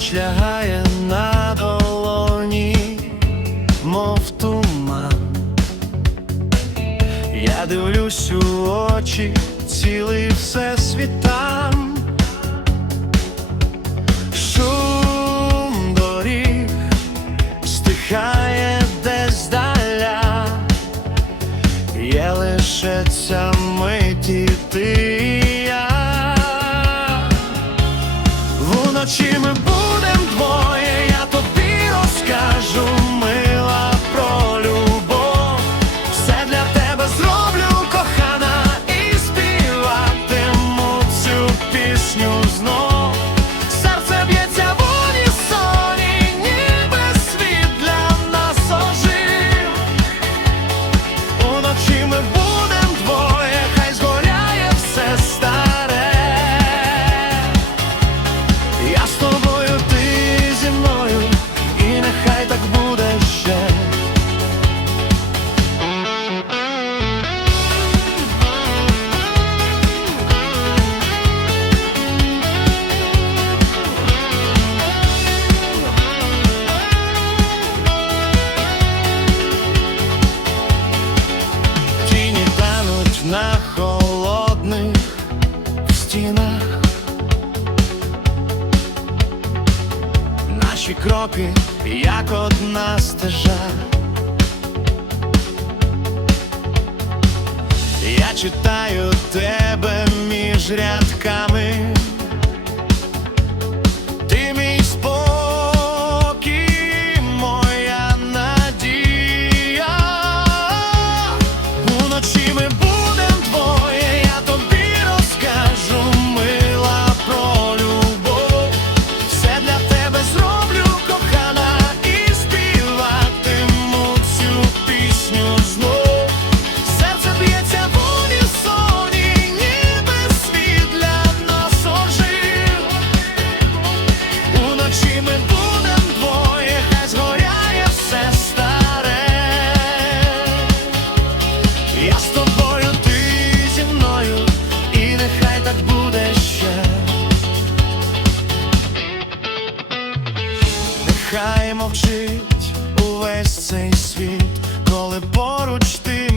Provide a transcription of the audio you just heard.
Ніч лягає на долоні, мов туман. Я дивлюсь у очі, цілий все світам, шум доріг стихає десь даля, є лише ця мить і. наші кроки, як одна стежа. Я читаю тебе між рядками. Хай мовчить увесь цей світ, коли поруч ти.